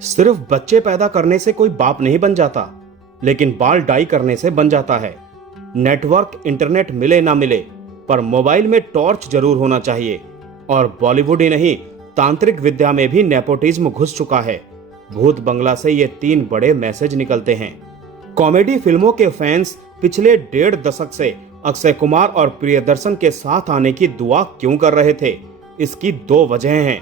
सिर्फ बच्चे पैदा करने से कोई बाप नहीं बन जाता, लेकिन बाल डाई करने से बन जाता है। नेटवर्क इंटरनेट मिले ना मिले, पर मोबाइल में टॉर्च जरूर होना चाहिए। और बॉलीवुड ही नहीं, तांत्रिक विद्या में भी नेपोटिज्म घुस चुका है। भूत बंगला से ये 3 बड़े मैसेज निकलते हैं। कॉमेडी फिल्मों के फैंस पिछले 1.5 दशक से अक्षय कुमार और प्रियदर्शन के साथ आने की दुआ क्यों कर रहे थे? इसकी 2 वजह हैं।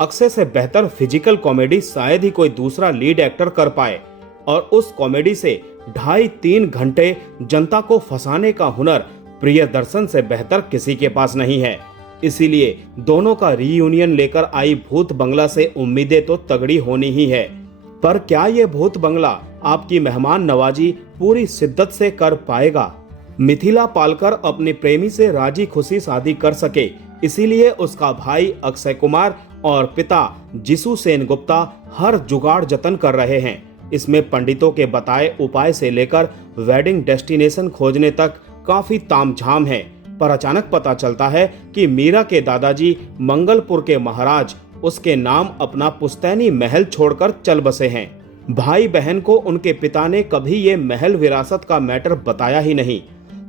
अक्षय से बेहतर फिजिकल कॉमेडी शायद ही कोई दूसरा लीड एक्टर कर पाए, और उस कॉमेडी से 2.5-3 घंटे जनता को फंसाने का हुनर प्रियदर्शन से बेहतर किसी के पास नहीं है। इसीलिए दोनों का रीयूनियन लेकर आई भूत बंगला से उम्मीदें तो तगड़ी होनी ही है। पर क्या ये भूत बंगला आपकी मेहमान नवाजी पूरी शिद्दत से कर पाएगा? मिथिला पालकर अपने प्रेमी से राजी खुशी शादी कर सके, इसीलिए उसका भाई अक्षय कुमार और पिता जिसू सेनगुप्ता हर जुगाड़ जतन कर रहे हैं। इसमें पंडितों के बताए उपाय से लेकर वेडिंग डेस्टिनेशन खोजने तक काफी तामझाम है। पर अचानक पता चलता है कि मीरा के दादाजी मंगलपुर के महाराज उसके नाम अपना पुश्तैनी महल छोड़कर चल बसे हैं। भाई बहन को उनके पिता ने कभी ये महल विरासत का मैटर बताया ही नहीं,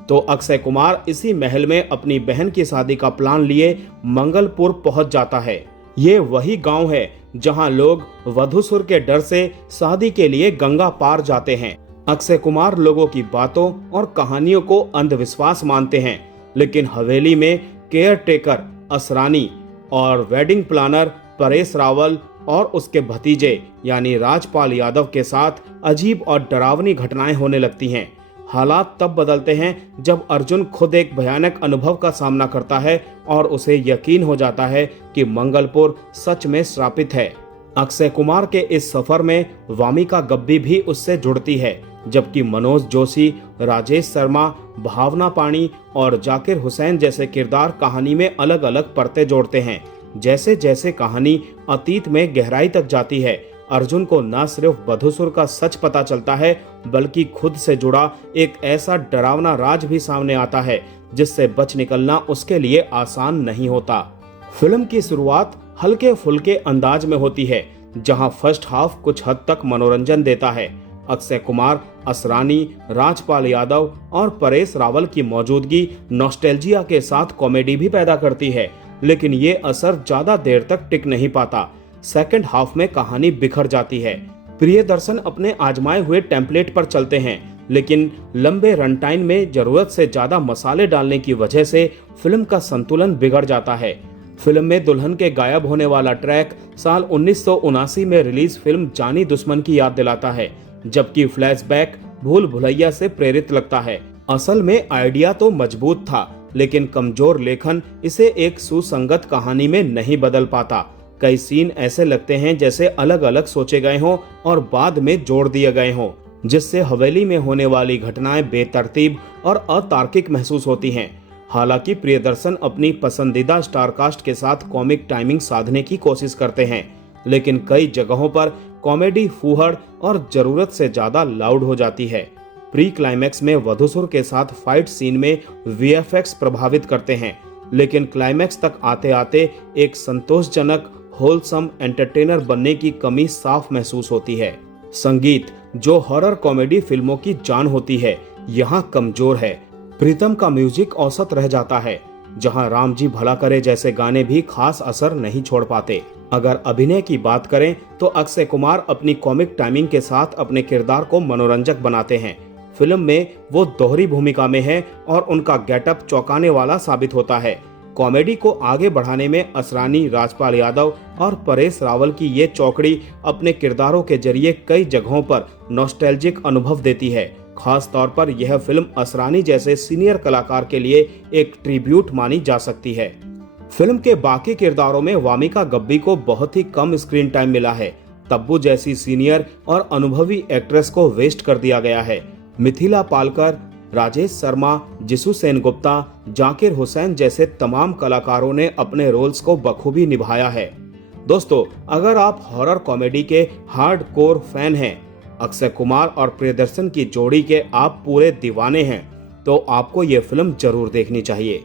तो अक्षय कुमार इसी महल में अपनी बहन की शादी का प्लान लिए मंगलपुर पहुंच जाता है। ये वही गांव है जहां लोग वधूसुर के डर से शादी के लिए गंगा पार जाते हैं। अक्षय कुमार लोगों की बातों और कहानियों को अंधविश्वास मानते हैं, लेकिन हवेली में केयर टेकर असरानी और वेडिंग प्लानर परेश रावल और उसके भतीजे यानी राजपाल यादव के साथ अजीब और डरावनी घटनाएं होने लगती हैं। हालात तब बदलते हैं जब अर्जुन खुद एक भयानक अनुभव का सामना करता है और उसे यकीन हो जाता है कि मंगलपुर सच में श्रापित है। अक्षय कुमार के इस सफर में वामिका गब्बी भी उससे जुड़ती है, जबकि मनोज जोशी, राजेश शर्मा, भावना पानी और जाकिर हुसैन जैसे किरदार कहानी में अलग अलग परतें जोड़ते हैं। जैसे जैसे कहानी अतीत में गहराई तक जाती है, अर्जुन को न सिर्फ वधूसुर का सच पता चलता है, बल्कि खुद से जुड़ा एक ऐसा डरावना राज भी सामने आता है जिससे बच निकलना उसके लिए आसान नहीं होता। फिल्म की शुरुआत हल्के फुल्के अंदाज में होती है, जहां फर्स्ट हाफ कुछ हद तक मनोरंजन देता है। अक्षय कुमार, असरानी, राजपाल यादव और परेश रावल की मौजूदगी नॉस्टैल्जिया के साथ कॉमेडी भी पैदा करती है, लेकिन ये असर ज्यादा देर तक टिक नहीं पाता। सेकंड हाफ में कहानी बिखर जाती है। प्रियदर्शन अपने आजमाए हुए टेम्पलेट पर चलते हैं, लेकिन लंबे रन टाइम में जरूरत से ज्यादा मसाले डालने की वजह से फिल्म का संतुलन बिगड़ जाता है। फिल्म में दुल्हन के गायब होने वाला ट्रैक साल 1979 में रिलीज फिल्म जानी दुश्मन की याद दिलाता है, जबकि फ्लैशबैक भूल भुलैया से प्रेरित लगता है। असल में आइडिया तो मजबूत था, लेकिन कमजोर लेखन इसे एक सुसंगत कहानी में नहीं बदल पाता। कई सीन ऐसे लगते हैं जैसे अलग अलग सोचे गए हों और बाद में जोड़ दिए गए हों, जिससे हवेली में होने वाली घटनाएं बेतरतीब और अतार्किक महसूस होती हैं। हालांकि प्रियदर्शन अपनी पसंदीदा स्टारकास्ट के साथ कॉमिक टाइमिंग साधने की कोशिश करते हैं, लेकिन कई जगहों पर कॉमेडी फूहड़ और जरूरत से ज्यादा लाउड हो जाती है। प्री क्लाइमैक्स में वधूसुर के साथ फाइट सीन में वीएफएक्स प्रभावित करते हैं, लेकिन क्लाइमैक्स तक आते आते एक संतोषजनक होलसम एंटरटेनर बनने की कमी साफ महसूस होती है। संगीत, जो हॉरर कॉमेडी फिल्मों की जान होती है, यहाँ कमजोर है। प्रीतम का म्यूजिक औसत रह जाता है, जहाँ राम जी भला करे जैसे गाने भी खास असर नहीं छोड़ पाते। अगर अभिनय की बात करें तो अक्षय कुमार अपनी कॉमिक टाइमिंग के साथ अपने किरदार को मनोरंजक बनाते हैं। फिल्म में वो दोहरी भूमिका में है और उनका गेटअप चौंकाने वाला साबित होता है। कॉमेडी को आगे बढ़ाने में असरानी, राजपाल यादव और परेश रावल की ये चौकड़ी अपने किरदारों के जरिए कई जगहों पर नॉस्टैल्जिक अनुभव देती है। खास तौर पर यह फिल्म असरानी जैसे सीनियर कलाकार के लिए एक ट्रिब्यूट मानी जा सकती है। फिल्म के बाकी किरदारों में वामिका गब्बी को बहुत ही कम स्क्रीन टाइम मिला है। तब्बू जैसी सीनियर और अनुभवी एक्ट्रेस को वेस्ट कर दिया गया है। मिथिला पालकर, राजेश शर्मा, जिसू सेनगुप्ता, जाकिर हुसैन जैसे तमाम कलाकारों ने अपने रोल्स को बखूबी निभाया है। दोस्तों, अगर आप हॉरर कॉमेडी के हार्डकोर फैन हैं, अक्षय कुमार और प्रियदर्शन की जोड़ी के आप पूरे दीवाने हैं, तो आपको ये फिल्म जरूर देखनी चाहिए।